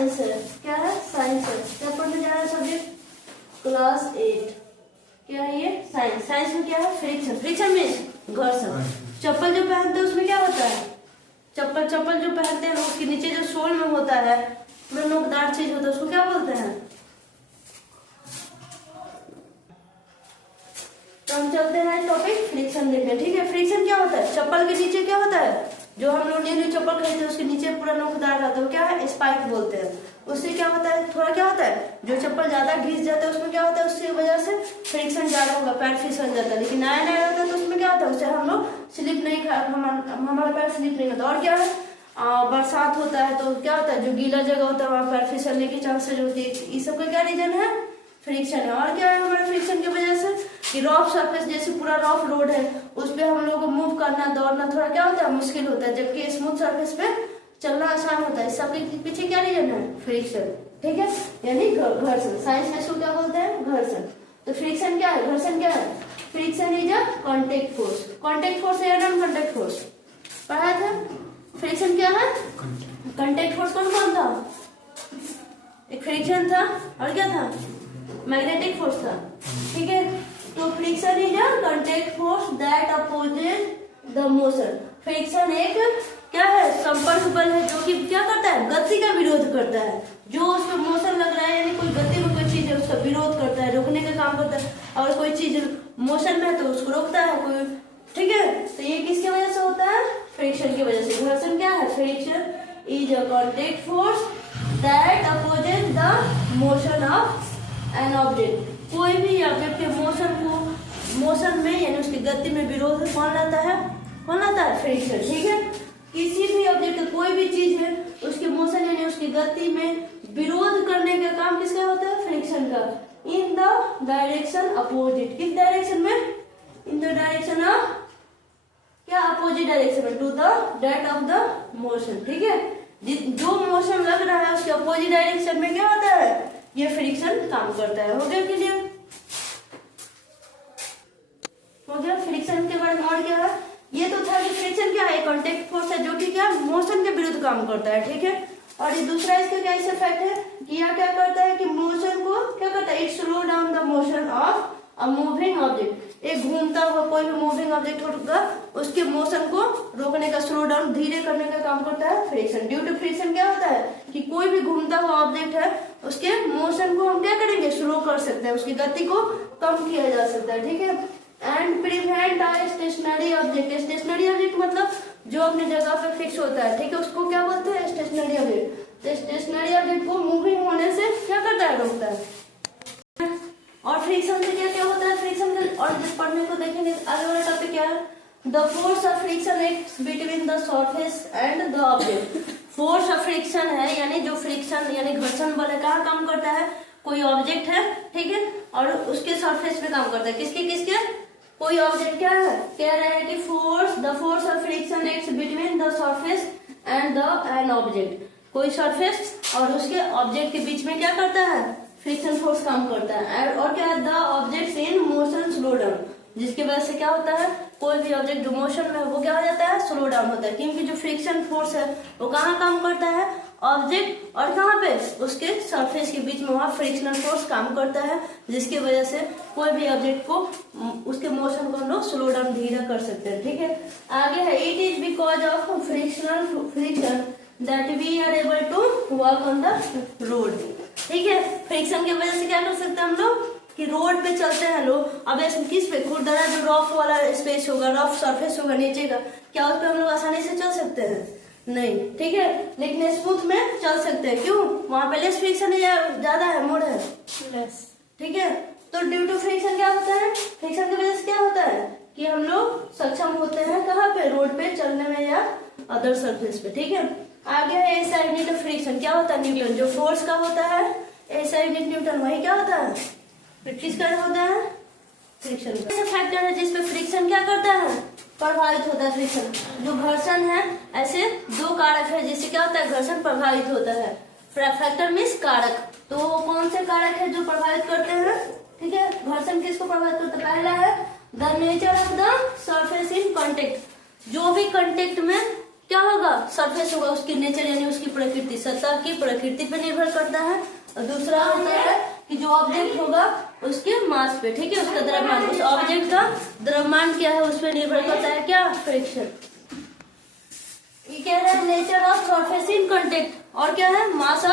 Science है। क्या है? साइंस है। क्या पढ़ने जा रहा है सब्जेक्ट? क्लास 8। क्या है ये? साइंस। साइंस में क्या है? फ्रिक्शन। फ्रिक्शन मीन्स घर्षण। चप्पल जो पहनते हैं उसमें क्या होता है? चप्पल जो पहनते हैं उसके नीचे जो सोल में होता है पूरा नोकदार चीज होता है, उसको क्या बोलते हैं? तो हम चलते हैं टॉपिक फ्रिक्शन देखने। ठीक है, फ्रिक्शन क्या होता है? चप्पल के नीचे क्या होता है? जो हम लोग न्यू चप्पल खरीदते हैं उसके नीचे पूरा नोकदार रहता है, क्या है? स्पाइक बोलते हैं। उससे क्या होता है? थोड़ा क्या होता है, जो चप्पल ज्यादा घिस जाता है उसमें क्या होता है, उसकी वजह से फ्रिक्शन ज्यादा होगा, पैर फिसल जाता है। लेकिन नया नया रहता है तो उसमें क्या होता है, उससे हम लोग स्लिप नहीं, हमारा पैर स्लिप नहीं होता। और क्या है, बरसात होता है तो क्या होता है, जो गीला जगह होता है वहां पैर फिसलने की चांसेस होती है। इस सब का क्या रीजन है? फ्रिक्शन है। और क्या है हमारे फ्रिक्शन की वजह से कि रफ सरफेस, जैसे पूरा रफ रोड है उस पे हम लोग को मूव करना, दौड़ना थोड़ा क्या होता है, मुश्किल होता है, जबकि स्मूथ सरफेस पे चलना आसान होता है। सबके पीछे क्या रीजन है? फ्रिक्शन। ठीक है, यानी घर्षण। साइंस में इसको क्या बोलते हैं? घर्षण। तो फ्रिक्शन क्या है? घर्षण क्या है? Friction is a contact force. Contact force या नॉन कांटेक्ट फोर्स पढ़ा था? फ्रिक्शन क्या है? Contact force. कौन कौन था? एक फ्रिक्शन था और क्या था? मैग्नेटिक फोर्स था। ठीक है, तो friction is a contact force that opposes the motion. Friction एक क्या है? संपर्क बल है जो कि क्या करता है? गति का विरोध करता है। जो उसमें मोशन लग रहा है, यानी कोई गति में कोई चीज है उसका विरोध करता है, रोकने का काम करता है। और कोई चीज मोशन में है तो उसको रोकता है कोई। ठीक है, तो ये किसकी वजह से होता है? फ्रिक्शन की वजह से। घर्षण क्या है? Friction is a contact force that opposes the motion of an object. कोई भी ऑब्जेक्ट के मोशन में यानी उसकी गति में विरोध कौन लाता है? कौन लाता है? फ्रिक्शन। ठीक है, किसी भी ऑब्जेक्ट का कोई भी चीज है उसके मोशन यानी उसकी गति में विरोध करने का काम किसका होता है? फ्रिक्शन का। In the direction opposite. किस डायरेक्शन में? इन द डायरेक्शन ऑफ क्या? अपोजिट डायरेक्शन में, to the date of the motion. ठीक है, जो मोशन लग रहा है उसके अपोजिट डायरेक्शन में क्या होता है? ये फ्रिक्शन काम करता है। हो गया क्लियर? हो गया फ्रिक्शन के बारे में। और क्या है? ये तो था कि फ्रिक्शन क्या है? कांटेक्ट फोर्स है जो कि क्या मोशन के विरुद्ध काम करता है। ठीक है, और ये दूसरा इसका क्या इफेक्ट है कि यह क्या करता है कि मोशन को क्या करता है? It slow down the motion of a moving object. एक घूमता हुआ कोई भी मूविंग ऑब्जेक्ट होगा उसके मोशन को रोकने का, स्लो डाउन धीरे करने का काम करता है फ्रिक्शन। ड्यू टू फ्रिक्शन क्या होता है कि कोई भी घूमता हुआ ऑब्जेक्ट है उसके मोशन को हम क्या करेंगे? स्लो कर सकते हैं, उसकी गति को कम किया जा सकता है। ठीक है, and prevent a stationary object. Stationary object मतलब जो अपनी जगह पे फिक्स होता है। ठीक है, उसको क्या बोलते हैं? Stationary object. तो स्टेशनरी ऑब्जेक्ट को मूविंग होने से क्या करता है? रोकता है। और फ्रिक्शन से क्या क्या होता है? फ्रिक्शन के और पढ़ने को देखेंगे आगे वाला टॉपिक क्या है? The force of friction acts between the surface and the object. Force of friction है यानी जो फ्रिक्शन यानी घर्षण बल है, कहाँ काम करता है? कोई ऑब्जेक्ट है, ठीक है, और उसके सरफेस पे काम करता है। किसके किसके? कोई ऑब्जेक्ट क्या है? कह रहे हैं कि the force of friction acts between the surface and an object. कोई सरफेस और उसके ऑब्जेक्ट के बीच में क्या करता है? फ्रिक्शन फोर्स काम करता है। और क्या है? The objects in motion slow down, जिसकी वजह से क्या होता है? कोई भी ऑब्जेक्ट जो मोशन में है वो क्या हो जाता है? स्लो डाउन होता है। क्योंकि जो फ्रिक्शन फोर्स है वो कहाँ काम करता है? ऑब्जेक्ट और कहाँ पे? उसके सरफेस के बीच में, वहां फ्रिक्शनल फोर्स काम करता है, जिसकी वजह से कोई भी ऑब्जेक्ट को उसके मोशन को हम लोग स्लो डाउन धीरे कर सकते हैं। ठीक है, आगे है it is because of friction that we are able to walk on the road. ठीक है, फ्रिक्शन की वजह से क्या कर सकते हैं हम लोग कि रोड पे चलते हैं लोग। अब ऐसे किस पे? खुरदरा जो रफ वाला स्पेस होगा, रफ सरफेस होगा नीचे का, क्या उस पे हम लोग आसानी से चल सकते हैं? नहीं। ठीक है, लेकिन स्मूथ में चल सकते हैं। क्यों? वहां पे लेस फ्रिक्शन है या ज्यादा है? मोड़ है लेस। ठीक है, तो ड्यू टू फ्रिक्शन क्या होता है? फ्रिक्शन की वजह से क्या होता है कि हम लोग सक्षम होते हैं कहाँ पे? रोड पे चलने में या अदर सरफेस पे। ठीक है, आगे है एसआई यूनिट ऑफ फ्रिक्शन। क्या होता है? न्यूटन। जो फोर्स का होता है एसआई यूनिट न्यूटन, वही क्या होता है? किसका होता है? फ्रिक्शन का। ऐसा फैक्टर है जिसपे फ्रिक्शन क्या करता है? प्रभावित होता है। फ्रिक्शन जो घर्षण है, ऐसे दो कारक है जिससे क्या होता है? घर्षण प्रभावित होता है। फैक्टर मीन्स कारक। तो कौन से कारक है जो प्रभावित करते हैं? ठीक है, घर्षण किसको प्रभावित करता है? पहला है the nature of the surface in contact. जो भी कॉन्टेक्ट में क्या होगा, सरफेस होगा, उसकी नेचर यानी उसकी प्रकृति, सतह की प्रकृति पे निर्भर करता है। और दूसरा होता है कि जो ऑब्जेक्ट होगा उसके मास पे, ठीक है, उसका द्रव्यमान, उस ऑब्जेक्ट का द्रव्यमान क्या है उस पर निर्भर करता है क्या, फ्रिक्शन। ये कह रहा है nature of surface in contact, और क्या है मास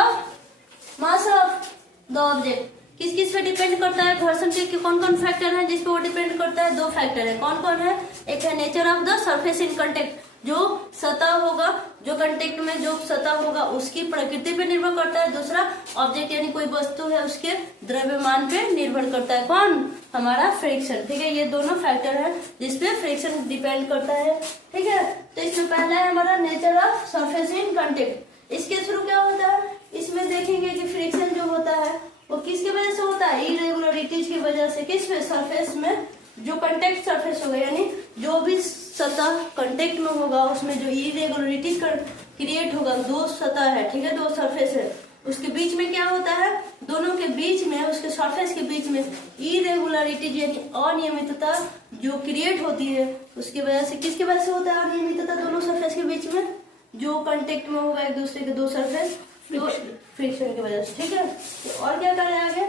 ऑफ द ऑब्जेक्ट। किस किस पे डिपेंड करता है, घर्षण के कौन कौन फैक्टर है जिस पे वो डिपेंड करता है, 2 फैक्टर है। कौन कौन है, एक है nature of the surface in contact, जो सतह होगा, जो कांटेक्ट में जो सतह होगा उसकी प्रकृति पे निर्भर करता है। दूसरा ऑब्जेक्ट यानी कोई वस्तु है उसके द्रव्यमान पे निर्भर करता है, कौन, हमारा फ्रिक्शन, ठीक है। ये दोनों फैक्टर है जिसपे फ्रिक्शन डिपेंड करता है, ठीक है। तो इसमें पहला है हमारा nature of surface in contact. इसके थ्रू क्या होता है, इसमें देखेंगे कि फ्रिक्शन जो होता है वो किसकी वजह से होता है, इरेगुलरिटीज की वजह से। किस पे, सरफेस में जो कांटेक्ट सरफेस होगा, यानी जो भी सतह कांटेक्ट में होगा उसमें जो इरेगुलरिटीज क्रिएट होगा, 2 सतह है, ठीक है, 2 सरफेस है, उसके बीच में क्या होता है, दोनों के बीच में, उसके सरफेस के बीच में इरेगुलरिटीज यानी अनियमितता जो क्रिएट होती है, उसकी वजह से, किसकी वजह से होता है अनियमितता दोनों सरफेस के बीच में, जो कांटेक्ट में होगा एक दूसरे के 2 सरफेस, तो फ्रिक्शन की वजह से, ठीक है। तो और क्या करें आगे,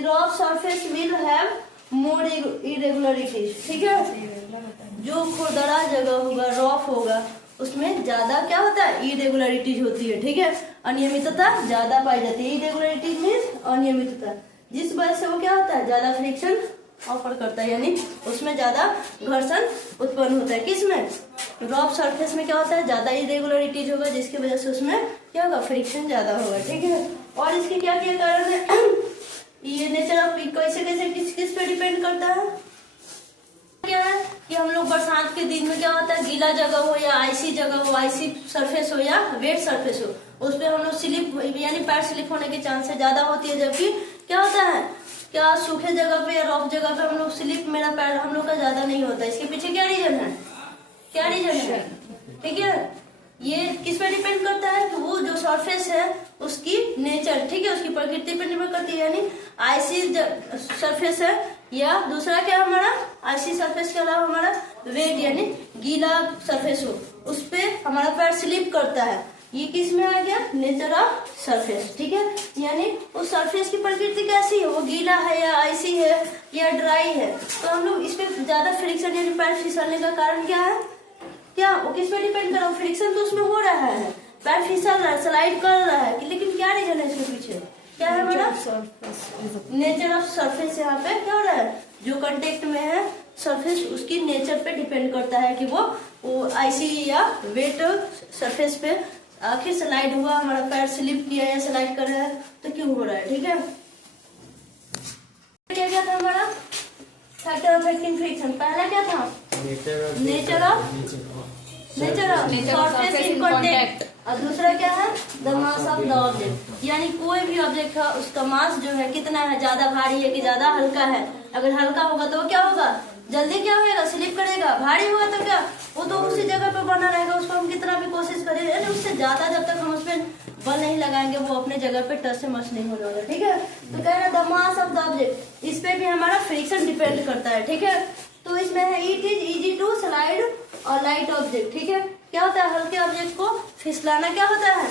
rough surface will have more irregularities, ठीक है, जो खुरदरा जगह होगा, रफ होगा, उसमें ज्यादा क्या होता है, इरेगुलरिटीज होती है, ठीक है, अनियमितता ज्यादा पाई जाती है। इरेगुलरिटीज मीन्स अनियमितता, जिस वजह से वो क्या होता है, ज्यादा फ्रिक्शन ऑफर करता है, यानी उसमें ज्यादा घर्षण उत्पन्न होता है। किसमें, रफ सरफेस में क्या होता है, ज्यादा इरेगुलरिटीज होगा, जिसकी वजह से उसमें क्या होगा, फ्रिक्शन ज्यादा होगा, ठीक है। और इसके क्या क्या कारण है, ये नेचर ऑफ कैसे कैसे किस किस पे डिपेंड करता है, क्या है कि हम लोग बरसात के दिन में क्या होता है, गीला जगह हो या आइसी जगह हो, आइसी सरफेस हो या वेट सरफेस हो, उस पर हम लोग स्लिप यानी पैर स्लिप होने के चांसेस ज्यादा होती है। जबकि क्या होता है, क्या सूखे जगह पे या रफ जगह पे हम लोग स्लिप, मेरा पैर हम लोग का ज्यादा नहीं होता। इसके पीछे क्या रीजन है, क्या रीजन है, ठीक है। ये किस पे डिपेंड करता है कि वो जो सरफेस है उसकी नेचर, ठीक है, उसकी प्रकृति पर निर्भर करती है, यानी आइसी सरफेस है या दूसरा क्या हमारा आइसी सरफेस के अलावा हमारा वेट यानी गीला सरफेस हो, उस पे हमारा पैर स्लिप करता है। ये किस में आ गया, नेचर ऑफ सरफेस, ठीक है। यानी उस सरफेस की प्रकृति कैसी है, वो गीला है या आइसी है या ड्राई है, तो हम लोग इस पे ज्यादा फ्रिक्शन यानी पैर फिसलने का कारण क्या है, क्या वो किस पे डिपेंड कर रहा है, फ्रिक्शन तो उसमें हो रहा है, पैर फिसल रहा है, स्लाइड कर रहा है, लेकिन क्या रीजन है इसके पीछे, क्या है हमारा नेचर ऑफ सरफेस। यहाँ पे क्या हो रहा है, जो कांटेक्ट में है सरफेस उसकी नेचर पे डिपेंड करता है कि वो आइसी या वेट सरफेस पे आखिर स्लाइड हुआ, हमारा पैर स्लिप किया या स्लाइड कर रहा है तो क्यों हो रहा है, ठीक है। क्या था हमारा फैक्टर अफेक्टिंग फ्रिक्शन, पहला क्या था, nature of surface in contact, और दूसरा क्या है, the mass of the object, यानी कोई भी ऑब्जेक्ट है उसका मास जो है कितना है, ज्यादा भारी है कि ज्यादा हल्का है। अगर हल्का होगा तो वो क्या होगा, जल्दी क्या होगा, स्लिप करेगा। भारी होगा तो क्या, वो तो उसी जगह पे बना रहेगा, उसको हम कितना भी कोशिश करें, यानी उससे ज्यादा जब तक हम उस पर बल नहीं लगाएंगे वो अपने जगह पे टच से मच नहीं होने वाला, ठीक है। तो कह रहा है the mass of the object, इस पे भी हमारा फ्रिक्शन डिपेंड करता है, ठीक है। तो इसमें है it is easy to slide और लाइट ऑब्जेक्ट, ठीक है। क्या होता है, हल्के ऑब्जेक्ट को फिसलाना क्या होता है,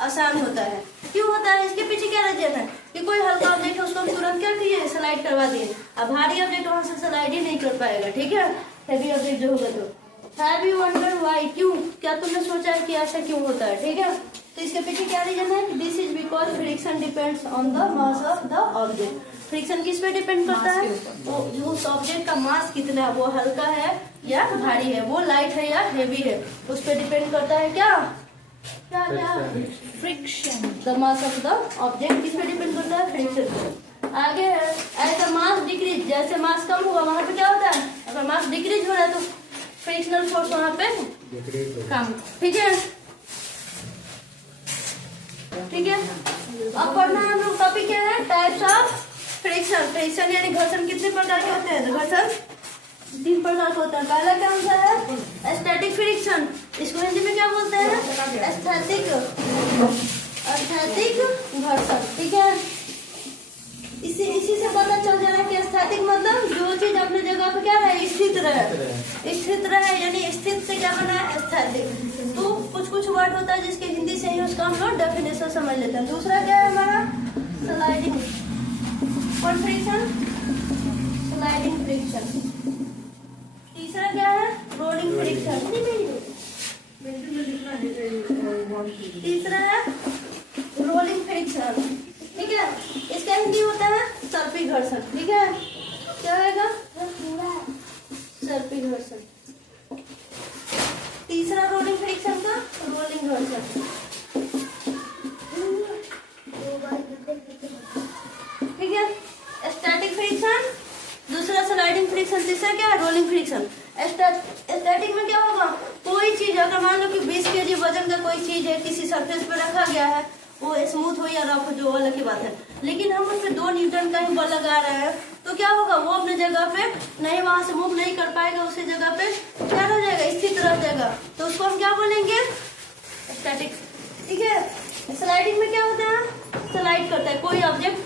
आसान होता है। क्यों होता है, इसके पीछे क्या रीजन है कि कोई हल्का ऑब्जेक्ट है उसको हम तुरंत क्या किए, स्लाइड करवा दिए। अब भारी ऑब्जेक्ट वहां से स्लाइड ही नहीं कर पाएगा, ठीक है, हैवी ऑब्जेक्ट जो होगा तो। हैव यू वंडर व्हाई, क्यों, क्या तुमने सोचा है कि ऐसा क्यों होता है, ठीक है। तो इसके पीछे क्या रीजन है, this is because friction depends on the mass of the object. Friction किस पे डिपेंड करता है, वो उस ऑब्जेक्ट का मास कितना है, वो हल्का है या भारी है, वो लाइट है या हेवी है, उस पे डिपेंड करता है क्या क्या क्या friction. The mass of the object किस पे डिपेंड करता है, फ्रिक्शन पे। आगे है एज द मास डिक्रीज, जैसे मास कम होगा वहां पे क्या होता है, अगर मास डिक्रीज हो रहा है तो फ्रिक्शनल फोर्स वहां पे कम, ठीक है, ठीक है। अब पढ़ना हम लोग टॉपिक क्या है, टाइप्स ऑफ फ्रिक्शन। फ्रिक्शन यानी घर्षण कितने प्रकार के होते हैं, घर्षण 3 प्रकार के होते हैं। पहला क्या होता है, स्टैटिक फ्रिक्शन, इसको हिंदी में क्या बोलते हैं, स्थैतिक घर्षण, ठीक है। इसी से पता चल जाए कि स्थैतिक स्टैटिक मतलब जो चीज अपने जगह पे क्या रहे, स्थित रहे, स्थित रहे, यानी स्थित से क्या बना है, स्थैतिक। तो कुछ कुछ वर्ड होता है जिसके हिंदी से ही उसका हम लोग डेफिनेशन समझ लेते हैं। दूसरा क्या है हमारा, स्लाइडिंग फ्रिक्शन, स्लाइडिंग फ्रिक्शन। तीसरा क्या है, रोलिंग फ्रिक्शन। तीसरा है रोलिंग फ्रिक्शन, ठीक है। इसका हिंदी होता है सर्पी घर्षण, ठीक है। क्या होगा, सर्पी घर्षण। तीसरा रोलिंग फ्रिक्शन का रोलिंग घर्षण, ठीक है। स्टैटिक फ्रिक्शन, दूसरा स्लाइडिंग फ्रिक्शन, तीसरा क्या है, रोलिंग फ्रिक्शन। स्टैटिक में क्या होगा, कोई चीज अगर मान लो कि 20 kg वजन का कोई चीज है, किसी सरफेस पे रखा गया है, वो स्मूथ हो या रफ हो जो अलग की बात है, लेकिन हम उस पर 2 न्यूटन का ही बल लगा रहे हैं, तो क्या होगा, वो अपने जगह पे नहीं, वहां से मूव नहीं कर पाएगा, उसी जगह पे क्या रह जाएगा, स्थित रह जाएगा। तो उसको हम क्या बोलेंगे, स्टैटिक, ठीक है। स्लाइडिंग में क्या होता है, स्लाइड करता है कोई ऑब्जेक्ट,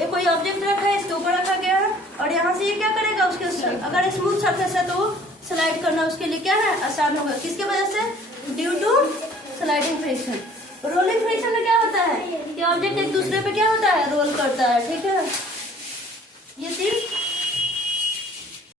ये कोई ऑब्जेक्ट रखा है, इसके ऊपर रखा गया है, और यहाँ से ये क्या करेगा, उसके अगर स्मूथ सरफेस है तो स्लाइड करना उसके लिए क्या है, आसान होगा। किसके वजह से, due to sliding friction. Rolling friction में क्या होता है कि ऑब्जेक्ट एक दूसरे पे क्या होता है, रोल करता है, ठीक है। ये 3